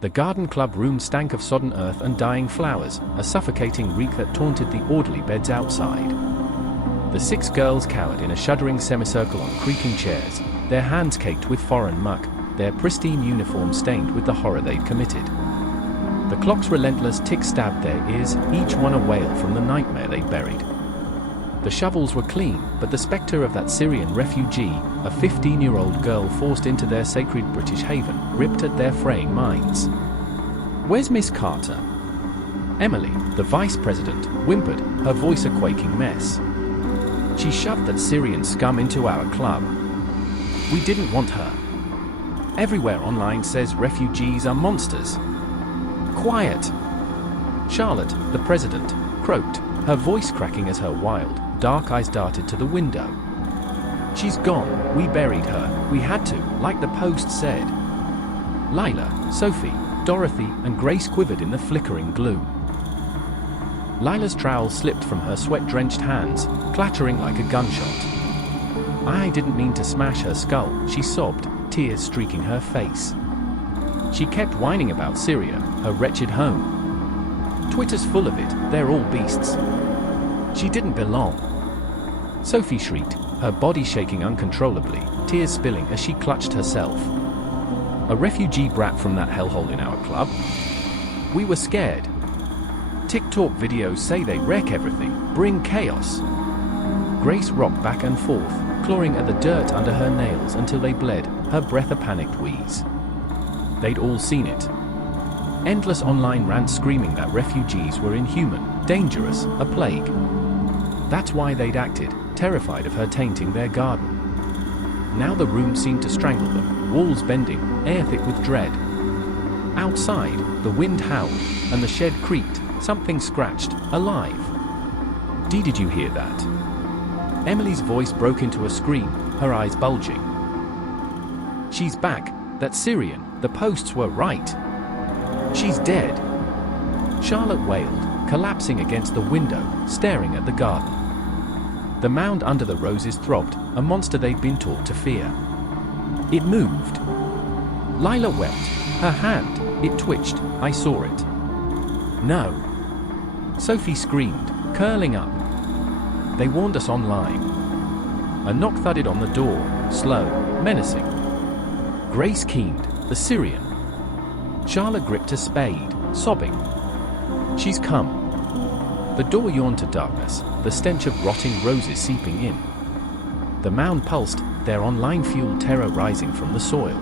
The garden club room stank of sodden earth and dying flowers, a suffocating reek that taunted the orderly beds outside. The 6 girls cowered in a shuddering semicircle on creaking chairs, their hands caked with foreign muck, their pristine uniforms stained with the horror they'd committed. The clock's relentless tick stabbed their ears, each one a wail from the nightmare they buried. The shovels were clean, but the spectre of that Syrian refugee, a 15-year-old girl forced into their sacred British haven, ripped at their fraying minds. "Where's Miss Carter?" Emily, the vice president, whimpered, her voice a quaking mess. "She shoved that Syrian scum into our club. We didn't want her. Everywhere online says refugees are monsters." "Quiet!" Charlotte, the president, croaked, her voice cracking as her wild, dark eyes darted to the window. "She's gone. We buried her. We had to, like the Post said." Lila, Sophie, Dorothy, and Grace quivered in the flickering gloom. Lila's trowel slipped from her sweat-drenched hands, clattering like a gunshot. "I didn't mean to smash her skull," she sobbed, tears streaking her face. She kept whining about Syria, her wretched home. "Twitter's full of it, they're all beasts. She didn't belong." Sophie shrieked, her body shaking uncontrollably, tears spilling as she clutched herself. "A refugee brat from that hellhole in our club? We were scared. TikTok videos say they wreck everything, bring chaos." Grace rocked back and forth, clawing at the dirt under her nails until they bled, her breath a panicked wheeze. They'd all seen it. Endless online rants screaming that refugees were inhuman, dangerous, a plague. That's why they'd acted, terrified of her tainting their garden. Now the room seemed to strangle them, walls bending, air thick with dread. Outside, the wind howled, and the shed creaked, something scratched, alive. Did you hear that?" Emily's voice broke into a scream, her eyes bulging. "She's back, that Syrian, the Posts were right. She's dead." Charlotte wailed, collapsing against the window, staring at the garden. The mound under the roses throbbed, a monster they'd been taught to fear. It moved. Lila wept, her hand, it twitched, I saw it. "No." Sophie screamed, curling up. "They warned us online." A knock thudded on the door, slow, menacing. Grace keened, the Syrian. Charlotte gripped a spade, sobbing. "She's come." The door yawned to darkness, the stench of rotting roses seeping in. The mound pulsed, their online-fueled terror rising from the soil.